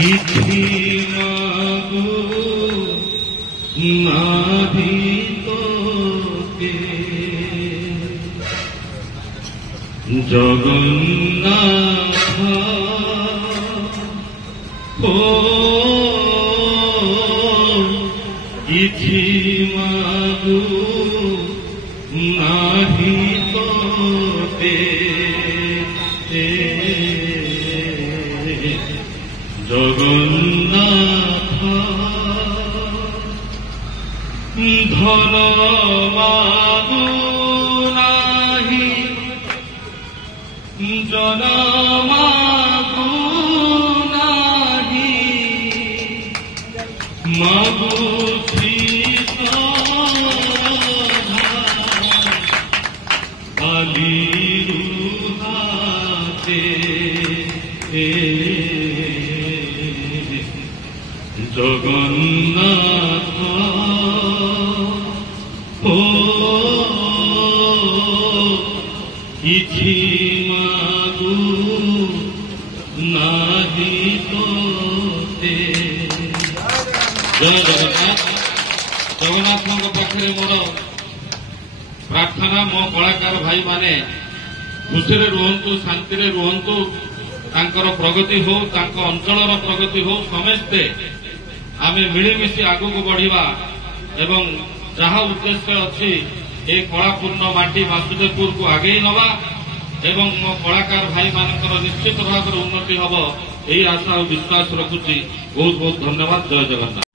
इति मागो नाहि तोते जगन्नाथ ओ इति मागो नाहि तोते जगन्नाथ धन मागो नाहि जन मागो नाहि मागो जगन्नाथ ओ इति मागो नाहि तोते। जय जगन्नाथ। जगन्नाथ पक्षे मोर प्रार्थना मो कलाकार भाई माने खुशी रुहतु शांति रुहतु तांकर प्रगति हो तांको अंचलर प्रगति हो समस्ते आमे मिलीमिशी आगु को बढ़िबा एवं जहा उद्देश्य अच्छी ए कलापूर्ण माटी वासुदेवपुर को आगे नवा एवं मो कलाकार भाई मानकर निश्चित भाव उन्नति हम यही आशा और विश्वास रखुची। बहुत बहुत धन्यवाद। जय जगन्नाथ।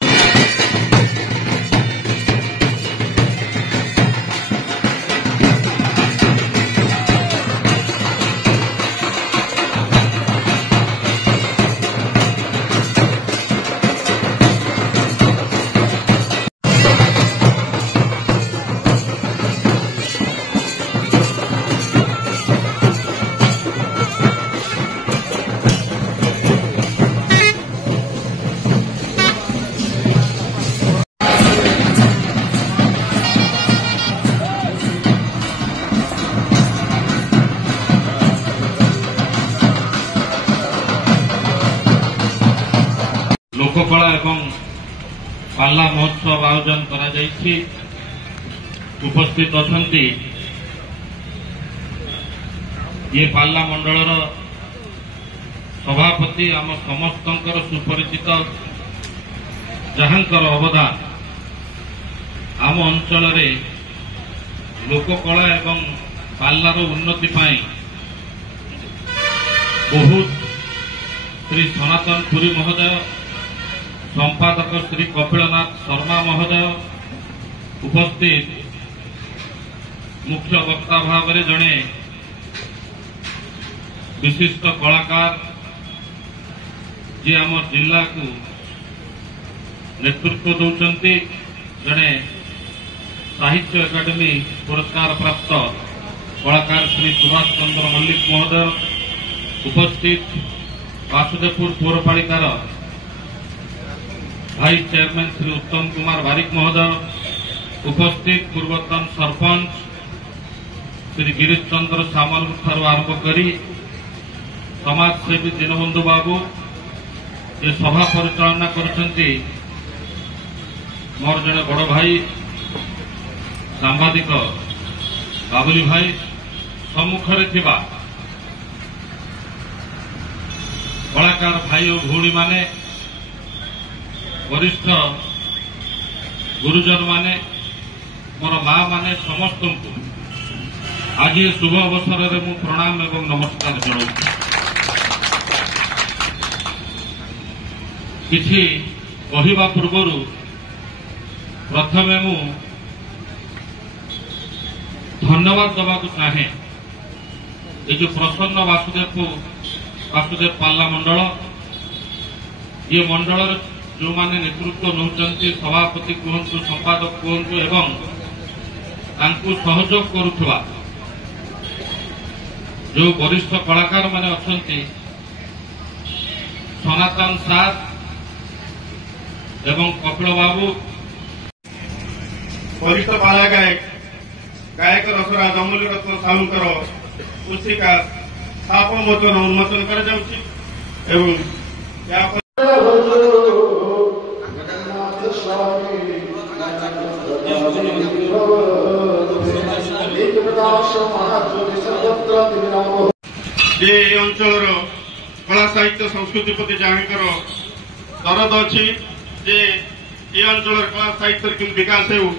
लोककला एवं पाल्ला महोत्सव आयोजन करा जायछि। उपस्थित अछंती ये पाल्ला मंडलर सभापति आम समस्तंकर सुपरिचित जहांकर अवदान आम अंचल लोककला एवं पाल्लार उन्नति पाई बहुत श्री सनातन पुरी महोदय संपादक श्री कपिलनाथ शर्मा महोदय उपस्थित मुख्य वक्ता भाव में जड़े विशिष्ट कलाकार जी आम जिला को नेतृत्व दौरान जड़े साहित्य एकाडेमी पुरस्कार प्राप्त कलाकार श्री सुभाष चंद्र मल्लिक महोदय उपस्थित वासुदेवपुर पौरपालिकार भाई चेयरमैन श्री उत्तम कुमार बारिक महोदय उपस्थित पूर्वतन सरपंच श्री गिरीश चंद्र सामल ठार आरंभ करी समाजसेवी दीनबंधु बाबू ये सभा परिचालना करछंती मोर जड़े बड़ भाई सांबादिक बाबुली भाई सम्मुखरे थिबा कलाकार भाई और भौणी माने वरिष्ठ गुरुजन माने मोर माँ माने समस्त को आज ये शुभ अवसर में मु प्रणाम एवं नमस्कार जनाऊँ। किछि कहिबा पूर्व प्रथमे मु धन्यवाद देवा चाहे ये जो प्रसन्न वासुदेव पाल्ला मंडल ये मंडल जो माने नेतृत्व नौचंती सभापति कहतु संपादक कहतु एवं तांकु सहयोग करुवा जो वरिष्ठ कलाकार माने अछंती सनातन सार एवं कपिल बाबू वरिष्ठ पाला गायक रसराज अमूल्य रत्न साहूंकर पुस्तिका छाप मोचन उन्मोचन कर ଯେ ଏ ଅଞ୍ଚଳର କଳା ସାହିତ୍ୟ ସଂସ୍କୃତି ପ୍ରତି ଯାହାଙ୍କର ଦରଦ ଅଛି ଯେ ଏ ଅଞ୍ଚଳର କଳା ସାହିତ୍ୟର କେମିତି ବିକାଶ ହେଉ